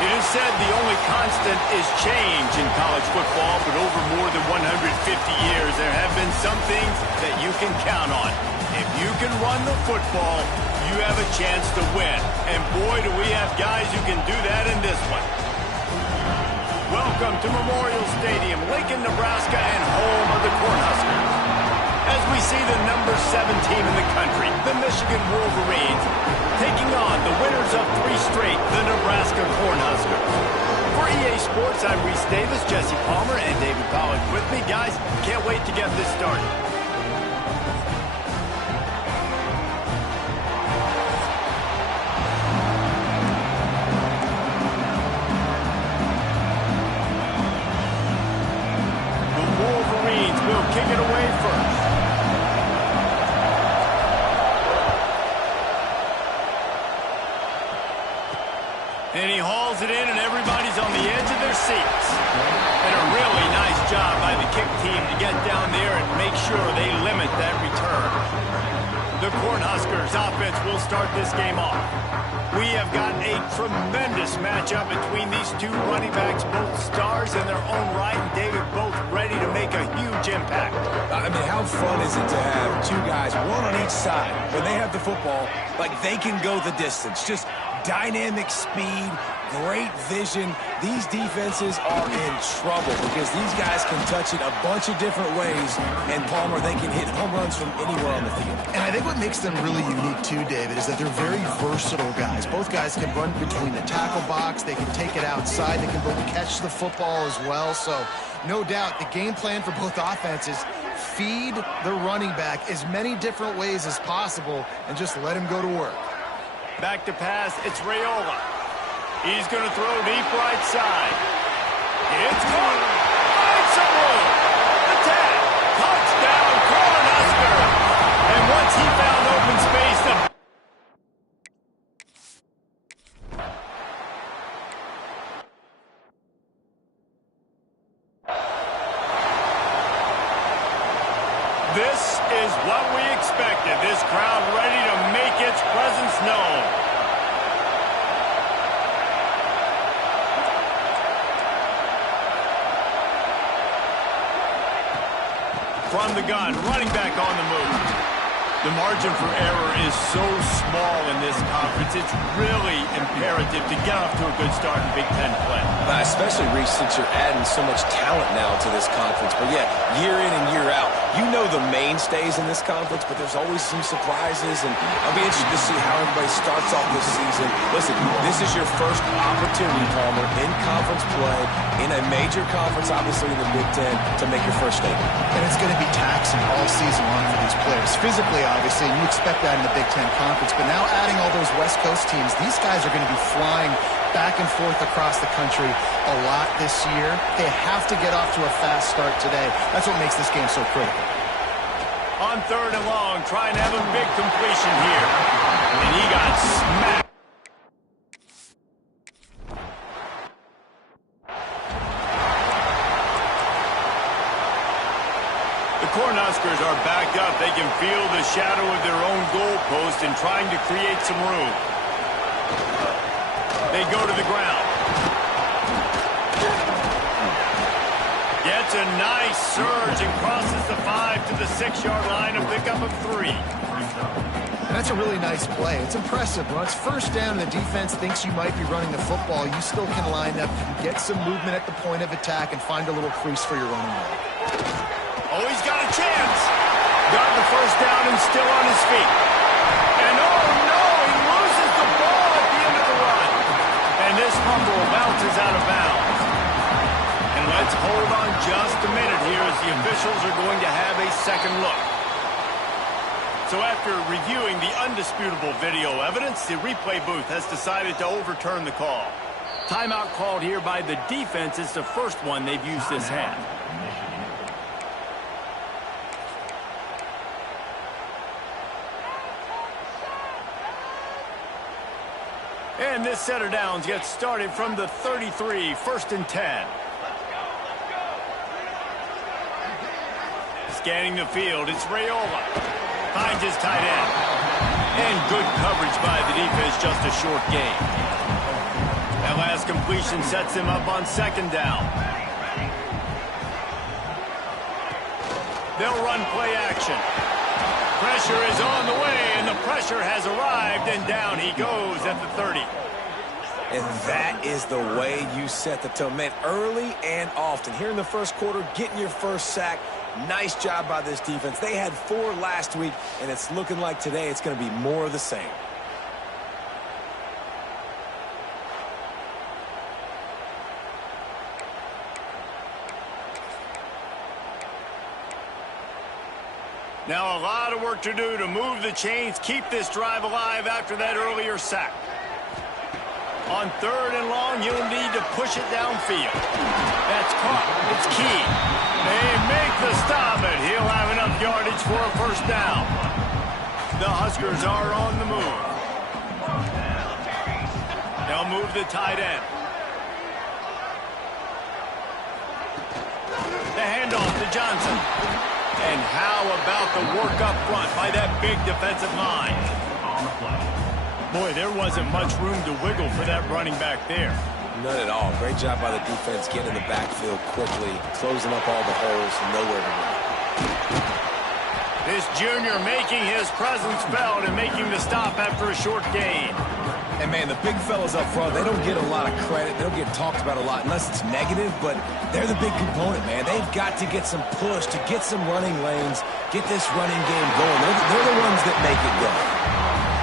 It is said the only constant is change in college football, but over more than 150 years, there have been some things that you can count on. If you can run the football, you have a chance to win. And boy, do we have guys who can do that in this one. Welcome to Memorial Stadium, Lincoln, Nebraska, and home of the Cornhuskers. As we see the number 7 team in the country, the Michigan Wolverines, taking on the winners of 3 straight, the Nebraska Cornhuskers. For EA Sports, I'm Reese Davis, Jesse Palmer, and David Pollack with me. Guys, can't wait to get this started. The Wolverines will kick it away first. And he hauls it in, and everybody's on the edge of their seats. And a really nice job by the kick team to get down there and make sure they limit that return. The Cornhuskers offense will start this game off. We have got a tremendous matchup between these 2 running backs, both stars in their own right, and David, both ready to make a huge impact. I mean, how fun is it to have 2 guys, one on each side, when they have the football, like they can go the distance. Just dynamic speed, great vision. These defenses are in trouble because these guys can touch it a bunch of different ways, and Palmer, they can hit home runs from anywhere on the field. And I think what makes them really unique too, David, is that they're very versatile guys. Both guys can run between the tackle box, they can take it outside, they can both catch the football as well. So no doubt the game plan for both offenses, feed the running back as many different ways as possible and just let him go to work. Back to pass, it's Raiola. He's going to throw deep right side. It's caught. Finds some room. Attack. Touchdown, Cornhuskers. And once he found open space, this is what we expected. This crowd ready to make its presence known. From the gun, running back on the move. The margin for error is so small in this conference, it's really imperative to get off to a good start in Big Ten play. Especially, Reece, since you're adding so much talent now to this conference. But yeah, year in and year out, you know the mainstays in this conference, but there's always some surprises, and I'll be interested to see how everybody starts off this season. Listen, this is your first opportunity, Palmer, in conference play, in a major conference, obviously in the Big Ten, to make your first statement. And it's going to be taxing all season long for these players. Physically, obviously, and you expect that in the Big Ten Conference. But now adding all those West Coast teams, these guys are going to be flying back and forth across the country a lot this year. They have to get off to a fast start today. That's what makes this game so critical. On 3rd and long, trying to have a big completion here. And he got smacked. The Cornhuskers are backed up. They can feel the shadow of their own goalpost and trying to create some room. They go to the ground. Gets a nice surge and crosses the 5 to the 6-yard line, a pickup of 3. And that's a really nice play. It's impressive. When it's first down and the defense thinks you might be running the football, you still can line up and get some movement at the point of attack and find a little crease for your running back. Oh, he's got a chance. Got the first down and still on his feet. And oh no, he loses the ball at the end of the run. And this fumble bounces out of bounds. And let's hold on just a minute here as the officials are going to have a second look. So after reviewing the undisputable video evidence, the replay booth has decided to overturn the call. Timeout called here by the defense is the first one they've used this half. And this set of downs gets started from the 33, 1st and 10. Scanning the field, it's Raiola. Finds his tight end. And good coverage by the defense, just a short gain. That last pass completion sets him up on second down. They'll run play action. Pressure is on the way, and the pressure has arrived, and down he goes at the 30. And that is the way you set the tone. Man, early and often. Here in the first quarter, getting your first sack. Nice job by this defense. They had 4 last week, and it's looking like today it's going to be more of the same. Now a lot of work to do to move the chains, keep this drive alive after that earlier sack. On third and long, you'll need to push it downfield. That's caught. It's key. They make the stop, and he'll have enough yardage for a first down. The Huskers are on the move. They'll move the tight end. The handoff to Johnson. And how about the work up front by that big defensive line? Boy, there wasn't much room to wiggle for that running back there. None at all. Great job by the defense getting in the backfield quickly, closing up all the holes, nowhere to run. This junior making his presence felt and making the stop after a short gain. And, man, the big fellas up front, they don't get a lot of credit. They don't get talked about a lot unless it's negative, but they're the big component, man. They've got to get some push, to get some running lanes, get this running game going. They're the ones that make it go.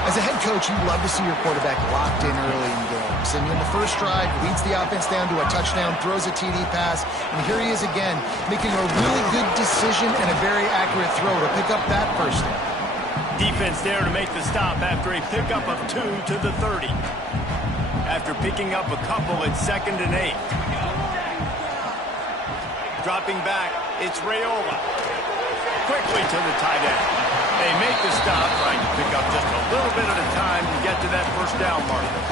As a head coach, you love to see your quarterback locked in early in games. And in the first drive, leads the offense down to a touchdown, throws a TD pass, and here he is again, making a really good decision and a very accurate throw to pick up that first down. Defense there to make the stop after a pickup of 2 to the 30. After picking up a couple, it's 2nd and 8. Dropping back, it's Raiola. Quickly to the tight end. They make the stop, trying to pick up just a little bit at a time to get to that first down marker.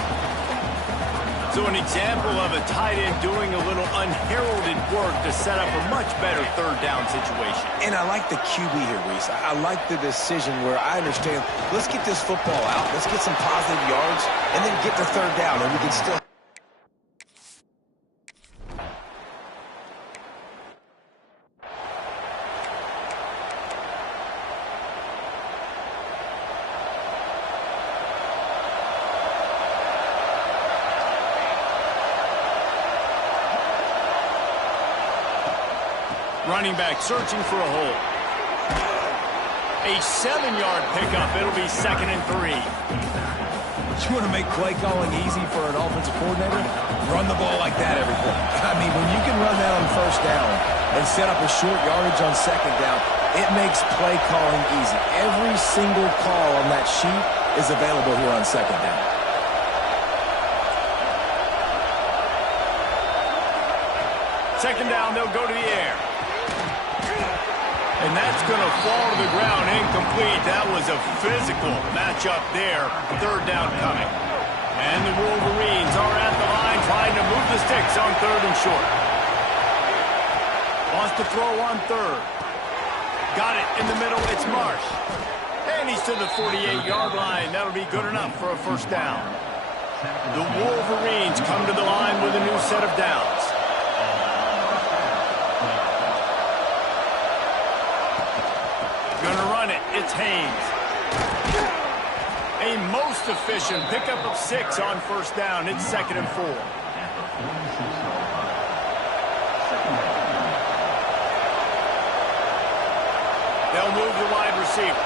So an example of a tight end doing a little unheralded work to set up a much better third down situation. And I like the QB here, Reese. I like the decision where I understand, let's get this football out, let's get some positive yards, and then get to third down, and we can still... Running back searching for a hole. A 7-yard pickup. It'll be 2nd and 3. You want to make play calling easy for an offensive coordinator? Run the ball like that every play. I mean, when you can run that on first down and set up a short yardage on second down, it makes play calling easy. Every single call on that sheet is available here on second down. Second down, they'll go to the air. And that's going to fall to the ground incomplete. That was a physical matchup there. Third down coming. And the Wolverines are at the line trying to move the sticks on 3rd and short. Wants to throw on 3rd. Got it in the middle. It's Marsh. And he's to the 48-yard line. That'll be good enough for a first down. The Wolverines come to the line with a new set of downs. Gonna run it. It's Haynes. A most efficient pickup of 6 on first down. It's 2nd and 4. They'll move the wide receiver.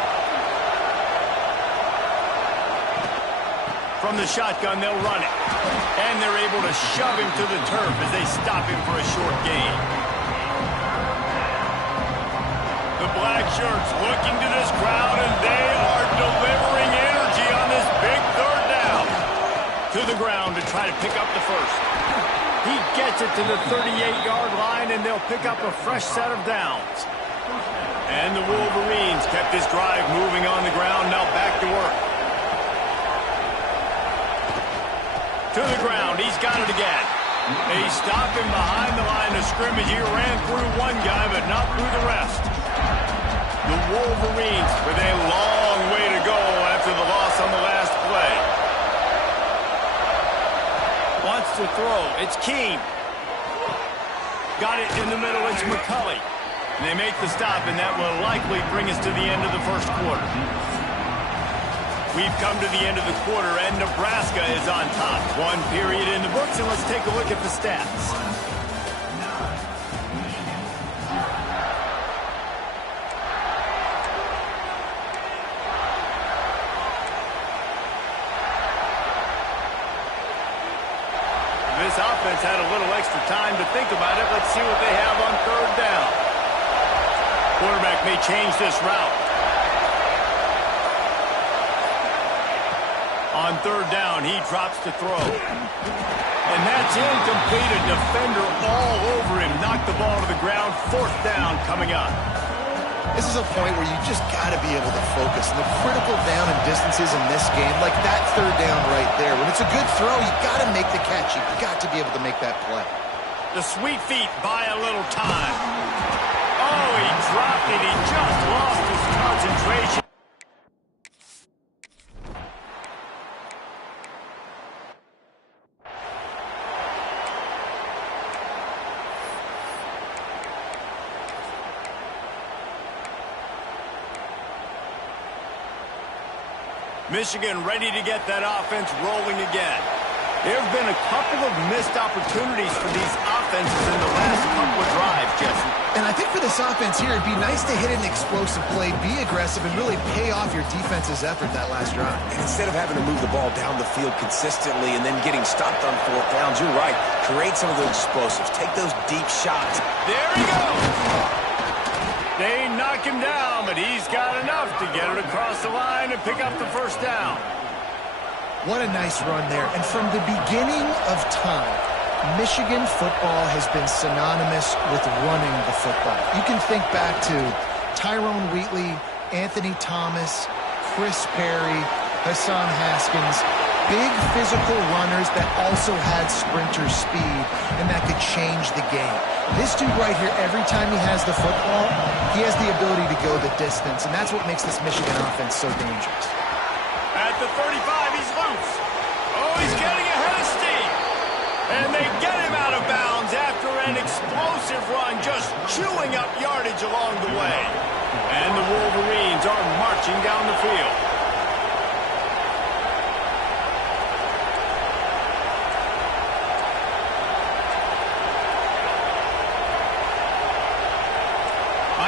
From the shotgun, they'll run it. And they're able to shove him to the turf as they stop him for a short gain. The black shirts looking to this crowd, and they are delivering energy on this big third down. To the ground to try to pick up the first. He gets it to the 38-yard line, and they'll pick up a fresh set of downs. And the Wolverines kept this drive moving on the ground, now back to work. To the ground, he's got it again. They stopped him behind the line of scrimmage. He ran through one guy, but not through the rest. The Wolverines with a long way to go after the loss on the last play. wants to throw. It's Keene. Got it in the middle. It's McCulley. And they make the stop, and that will likely bring us to the end of the first quarter. We've come to the end of the quarter, and Nebraska is on top. One period in the books, and let's take a look at the stats. This offense had a little extra time to think about it. Let's see what they have on third down. Quarterback may change this route. On third down, he drops to throw. And that's incomplete. A defender all over him. Knocked the ball to the ground. Fourth down coming up. This is a point where you just got to be able to focus. And the critical down and distances in this game, like that third down right there, when it's a good throw, you got to make the catch. You got to be able to make that play. The sweet feet buy a little time. Oh, he dropped it. He just lost his concentration. Michigan ready to get that offense rolling again. There have been a couple of missed opportunities for these offenses in the last couple of drives, Jesse. And I think for this offense here, it'd be nice to hit an explosive play, be aggressive, and really pay off your defense's effort that last drive. And instead of having to move the ball down the field consistently and then getting stopped on fourth downs, you're right. Create some of those explosives. Take those deep shots. There he goes. They knock him down, but he's got enough to get it across the line and pick up the first down. What a nice run there. And from the beginning of time, Michigan football has been synonymous with running the football. You can think back to Tyrone Wheatley, Anthony Thomas, Chris Perry, Hassan Haskins, big physical runners that also had sprinter speed and that could change the game. This dude right here, every time he has the football, he has the ability to go the distance, and that's what makes this Michigan offense so dangerous. At the 35, he's loose. Oh, he's getting ahead of steam. And they get him out of bounds after an explosive run, just chewing up yardage along the way. And the Wolverines are marching down the field.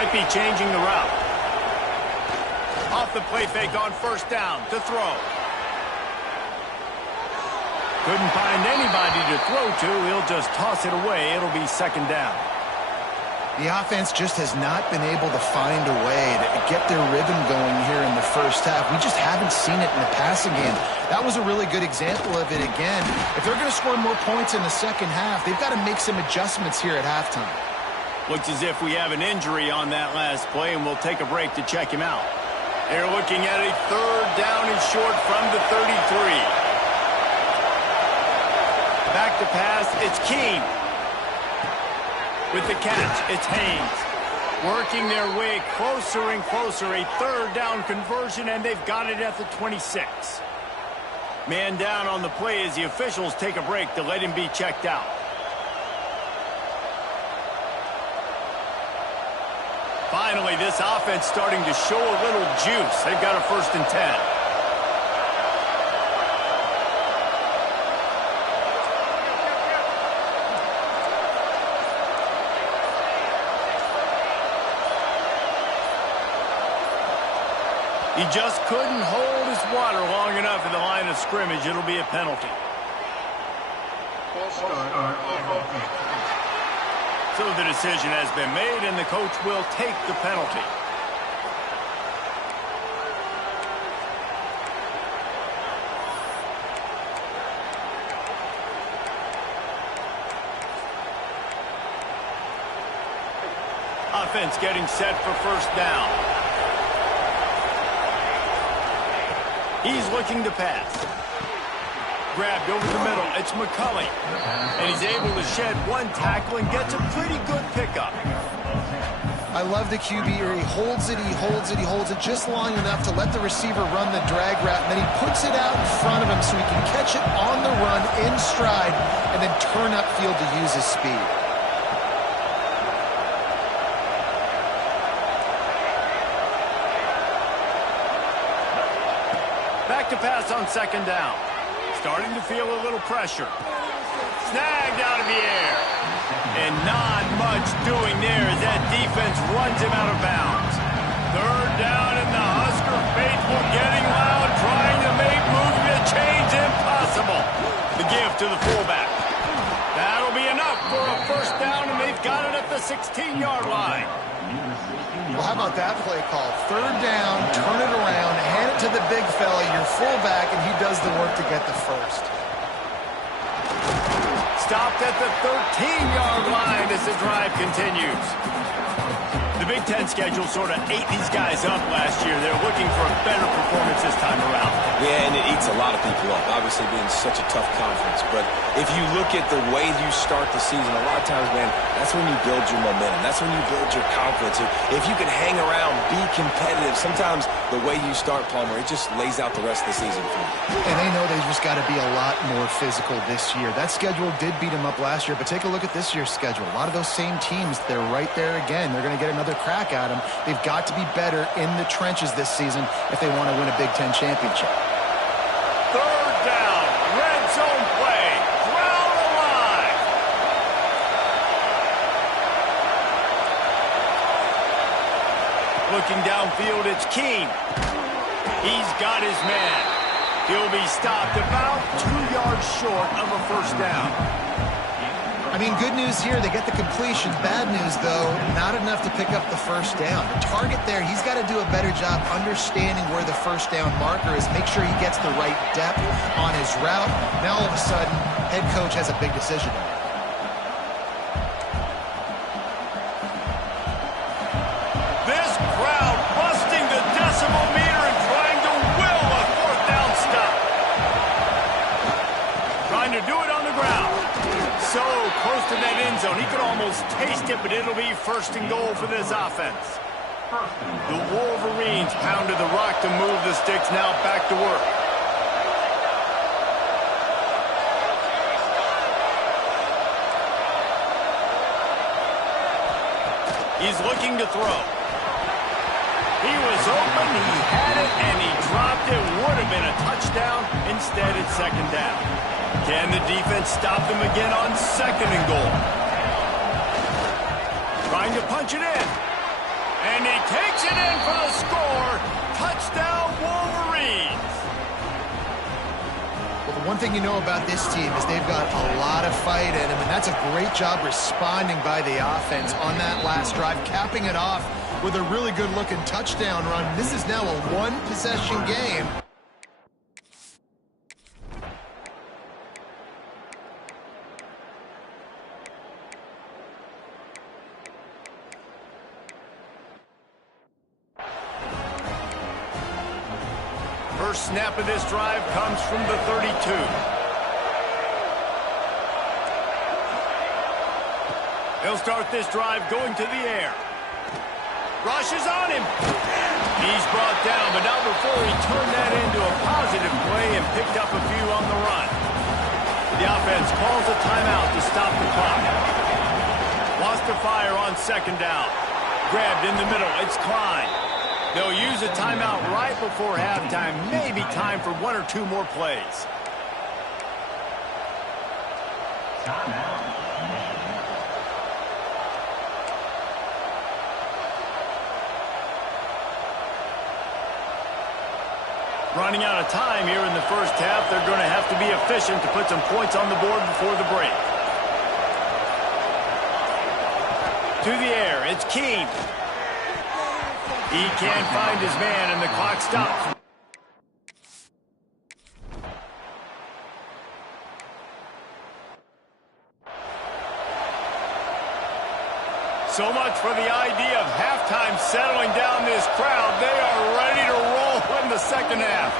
Might be changing the route. Off the play fake on first down to throw. Couldn't find anybody to throw to. He'll just toss it away. It'll be second down. The offense just has not been able to find a way to get their rhythm going here in the first half. We just haven't seen it in the passing game. That was a really good example of it again. If they're going to score more points in the second half, they've got to make some adjustments here at halftime. Looks as if we have an injury on that last play, and we'll take a break to check him out. They're looking at a third down and short from the 33. Back to pass, it's Keene. With the catch, it's Haynes. Working their way closer and closer, a third down conversion, and they've got it at the 26. Man down on the play as the officials take a break to let him be checked out. Finally, this offense starting to show a little juice. They've got a 1st and 10. He just couldn't hold his water long enough in the line of scrimmage. It'll be a penalty. So the decision has been made, and the coach will take the penalty. Offense getting set for first down. He's looking to pass. Grabbed over the middle. It's McCulley. And he's able to shed one tackle and gets a pretty good pickup. I love the QB here. He holds it, he holds it, he holds it just long enough to let the receiver run the drag route, and then he puts it out in front of him so he can catch it on the run in stride and then turn upfield to use his speed. Back to pass on second down. Starting to feel a little pressure. Snagged out of the air. And not much doing there as that defense runs him out of bounds. Third down and the Husker faithful getting loud, trying to make moves to change impossible. The give to the fullback. That'll be enough for a first down, and they've got it at the 16-yard line. Well, how about that play call? Third down, turn it around, hand it to the big fella, your fullback, and he does the work to get the first. Stopped at the 13-yard line as the drive continues. The Big Ten schedule sort of ate these guys up last year. They're looking for a better performance this time around. Yeah, and it eats a lot of people up, obviously being such a tough conference. But if you look at the way you start the season, a lot of times, man, that's when you build your momentum. That's when you build your confidence. If you can hang around, be competitive, sometimes the way you start, Palmer, it just lays out the rest of the season for you. And they know they've just got to be a lot more physical this year. That schedule did beat them up last year, but take a look at this year's schedule. A lot of those same teams, they're right there again. They're going to get another crack at them. They've got to be better in the trenches this season if they want to win a Big Ten championship. Third down, red zone play, crowd alive. Looking downfield, it's Keene. He's got his man. He'll be stopped about 2 yards short of a first down. I mean, good news here, they get the completion. Bad news, though, not enough to pick up the first down. The target there, he's got to do a better job understanding where the first down marker is, make sure he gets the right depth on his route. Now, all of a sudden, head coach has a big decision to make. This crowd busting the decimal meter and trying to will a fourth down stop. Trying to do it on the ground. So close to that end zone. He could almost taste it, but it'll be first and goal for this offense. The Wolverines pounded the rock to move the sticks, now back to work. He's looking to throw. He was open, he had it, and he dropped it. Would have been a touchdown. Instead, it's second down. Can the defense stop them again on second and goal? Trying to punch it in. And he takes it in for the score. Touchdown, Wolverines. Well, the one thing you know about this team is they've got a lot of fight in them, and that's a great job responding by the offense on that last drive, capping it off with a really good-looking touchdown run. This is now a one-possession game. First snap of this drive comes from the 32. He'll start this drive going to the air. Rush is on him. He's brought down, but not before he turned that into a positive play and picked up a few on the run. The offense calls a timeout to stop the clock. Lost to fire on second down. Grabbed in the middle. It's Klein. They'll use a timeout right before halftime. Maybe time for one or two more plays. Running out of time here in the first half. They're going to have to be efficient to put some points on the board before the break. To the air, it's Keene. He can't find his man, and the clock stops. So much for the idea of halftime settling down this crowd. They are ready to roll in the second half.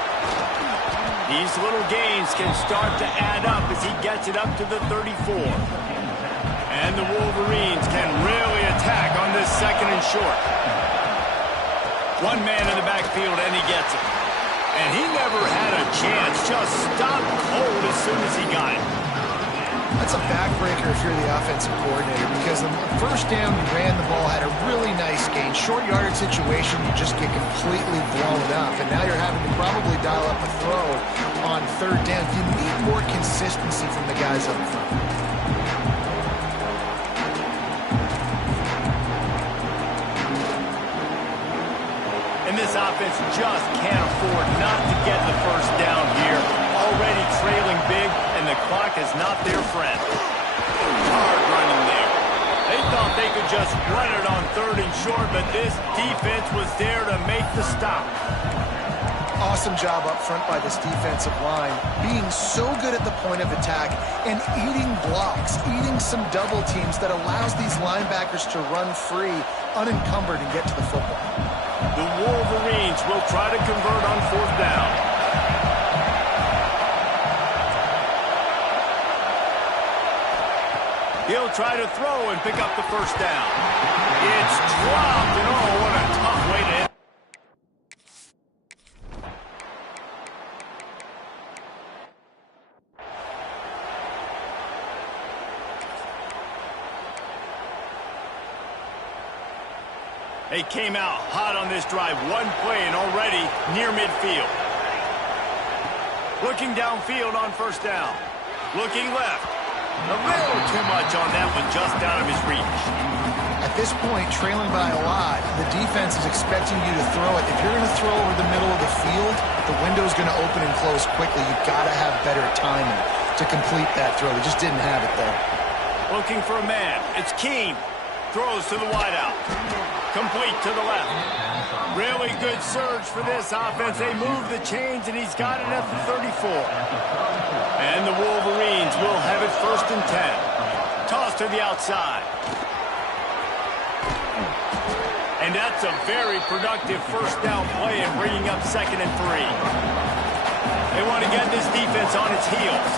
These little gains can start to add up as he gets it up to the 34. And the Wolverines can really attack on this this second and short. One man in the backfield, and he gets it. And he never had a chance. Just stopped cold as soon as he got it. That's a backbreaker if you're the offensive coordinator, because the first down you ran the ball, had a really nice gain. Short yardage situation, you just get completely blown up. And now you're having to probably dial up a throw on third down. You need more consistency from the guys up front. And this offense just can't afford not to get the first down here. Already trailing big, and the clock is not their friend. Hard running there. They thought they could just run it on third and short, but this defense was there to make the stop. Awesome job up front by this defensive line, being so good at the point of attack and eating blocks, eating some double teams that allows these linebackers to run free, unencumbered, and get to the football. The Wolverines will try to convert on fourth down. He'll try to throw and pick up the first down. It's dropped, and oh, what a tough way to end. They came out hot on this drive. One play and already near midfield. Looking downfield on first down. Looking left. A little too much on that one, just out of his reach. At this point, trailing by a lot, the defense is expecting you to throw it. If you're going to throw over the middle of the field, the window's going to open and close quickly. You've got to have better timing to complete that throw. They just didn't have it there. Looking for a man. It's Keene. Throws to the wideout. Complete to the left. Really good surge for this offense. They move the chains, and he's got it at the 34. And the Wolverines will have it first and 10. Toss to the outside. And that's a very productive first down play and bringing up second and 3. They want to get this defense on its heels.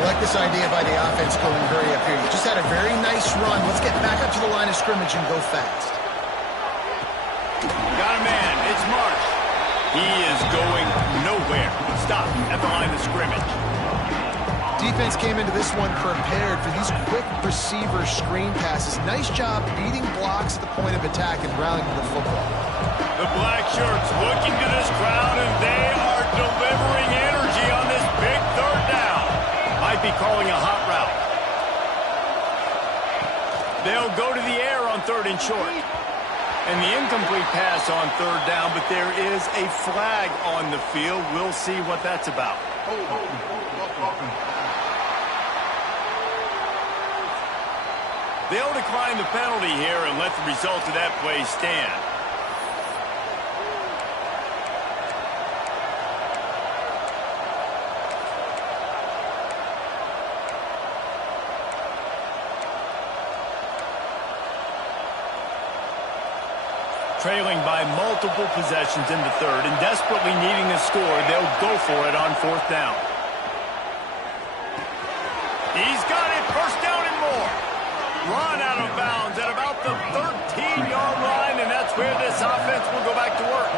I like this idea by the offense going hurry up here. You just had a very nice run. Let's get back up to the line of scrimmage and go fast. Got a man. It's Marsh. He is going nowhere. Stop at the line of scrimmage. Defense came into this one prepared for these quick receiver screen passes. Nice job beating blocks at the point of attack and rallying to the football. The black shirts looking to this crowd, and they are delivering energy on this big third down. Might be calling a hot route. They'll go to the air on third and short. And the incomplete pass on third down, but there is a flag on the field. We'll see what that's about. They'll decline the penalty here and let the result of that play stand. Trailing by multiple possessions in the third and desperately needing a score, they'll go for it on fourth down. He's got it, first down and more. Run out of bounds at about the 13-yard line, and that's where this offense will go back to work.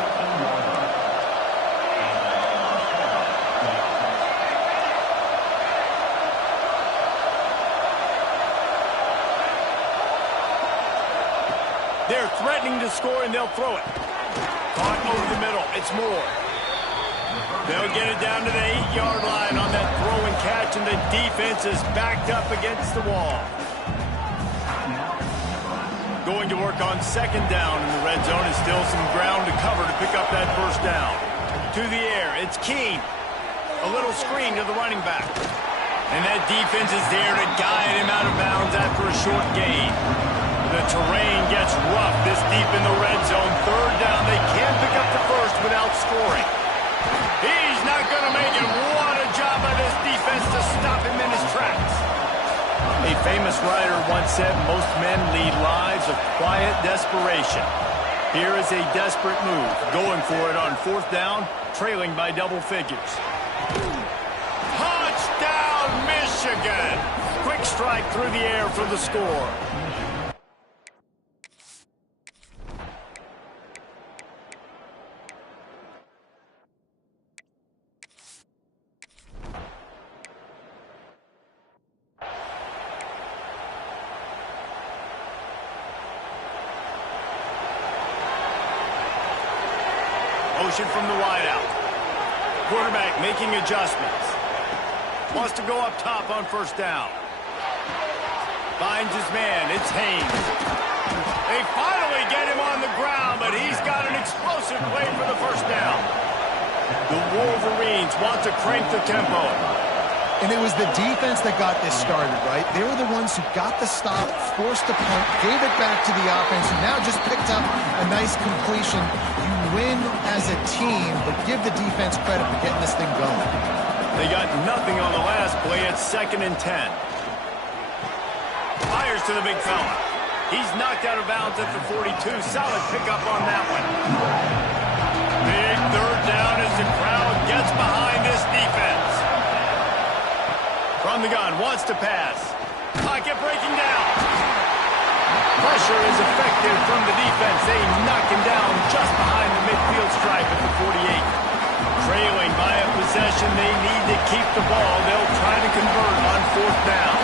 They're threatening to score, and they'll throw it. Caught over the middle. It's Moore. They'll get it down to the 8-yard line on that throw and catch, and the defense is backed up against the wall. Going to work on second down in the red zone, and still some ground to cover to pick up that first down. To the air, it's Keene. A little screen to the running back. And that defense is there to guide him out of bounds after a short gain. The terrain gets rough this deep in the red zone. Third down, they can't pick up the first without scoring. He's not going to make it. What a job by this defense to stop him in his tracks. A famous writer once said, most men lead lives of quiet desperation. Here is a desperate move, going for it on fourth down, trailing by double figures. Touchdown, Michigan! Quick strike through the air for the score. Motion from the wideout. Quarterback making adjustments. Wants to go up top on first down. Finds his man. It's Haynes. They finally get him on the ground, but he's got an explosive play for the first down. The Wolverines want to crank the tempo. And it was the defense that got this started, right? They were the ones who got the stop, forced the punt, gave it back to the offense, who now just picked up a nice completion. You win as a team, but give the defense credit for getting this thing going. They got nothing on the last play. It's 2nd and 10. Fires to the big fella. He's knocked out of bounds at the 42. Solid pickup on that one. Big 3rd down as the crowd gets behind this defense. From the gun, wants to pass. Pocket breaking down. Pressure is effective from the defense. They knock him down just behind the midfield stripe at the 48. Trailing by a possession, they need to keep the ball. They'll try to convert on 4th down.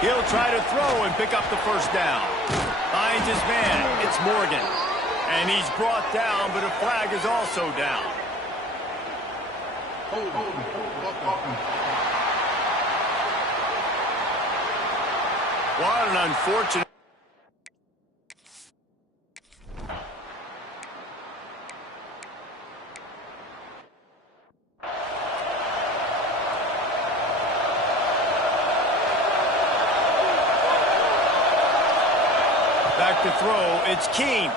He'll try to throw and pick up the first down. Finds his man. It's Morgan. And he's brought down, but a flag is also down. What an unfortunate... Back to throw, it's Keene.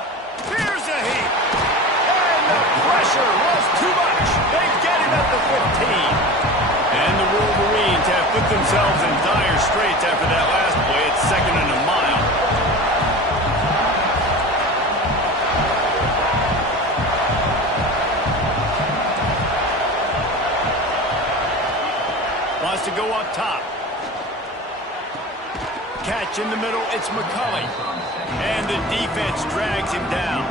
Here's a heat. And the pressure was too much. They get him at the 15. And the Wolverines have put themselves in dire straits after that last play. It's 2nd and a mile. Wants to go up top. Catch in the middle, it's McCulley. And the defense drags him down.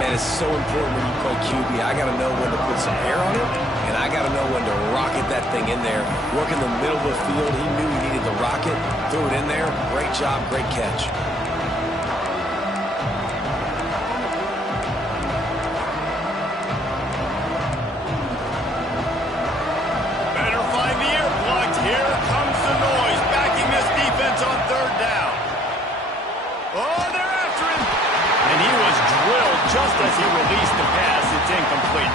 Man, it's so important when you play QB. I got to know when to put some air on it, and I got to know when to rocket that thing in there. Work in the middle of the field. He knew he needed the rocket. Threw it in there. Great job, great catch. Better find the ear plugs. Here comes the noise. Backing this defense on 3rd down. Oh, they're after him. And he was drilled just as he released the pass. It's incomplete.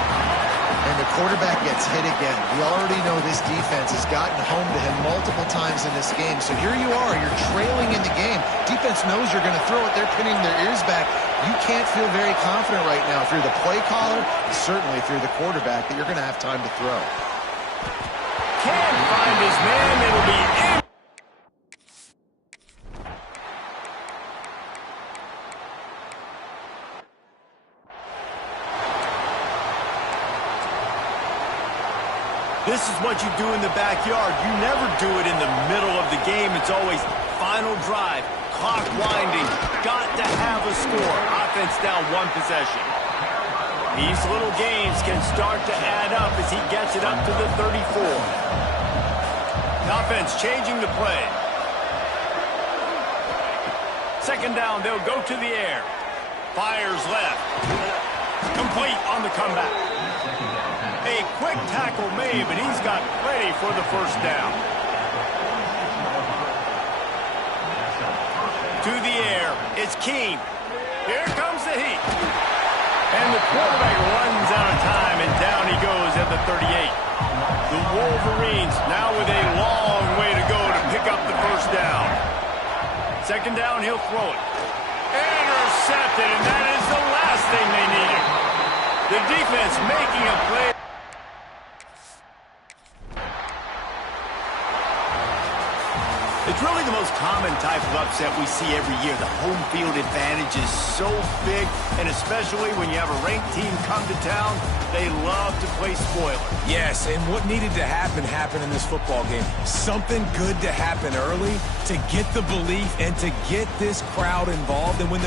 And the quarterback gets hit again. We already know this defense has gotten home to him multiple times in this game. So here you are. You're trailing in the game. Defense knows you're going to throw it. They're pinning their ears back. You can't feel very confident right now if you're the play caller, and certainly if you're the quarterback, that you're going to have time to throw. Can't find his man. It'll be in. This is what you do in the backyard. You never do it in the middle of the game. It's always final drive, clock winding, got to have a score. Offense down 1 possession. These little games can start to add up as he gets it up to the 34. The offense changing the play. 2nd down, they'll go to the air. Fires left. Complete on the comeback. A quick tackle made, but he's got plenty for the first down. To the air, it's Keene. Here comes the heat. And the quarterback runs out of time, and down he goes at the 38. The Wolverines now with a long way to go to pick up the first down. 2nd down, he'll throw it. Intercepted, and that is the last thing they needed. The defense making a play. It's really the most common type of upset we see every year. The home field advantage is so big, and especially when you have a ranked team come to town, they love to play spoiler. Yes, and what needed to happen happened in this football game. Something good to happen early to get the belief and to get this crowd involved. And when the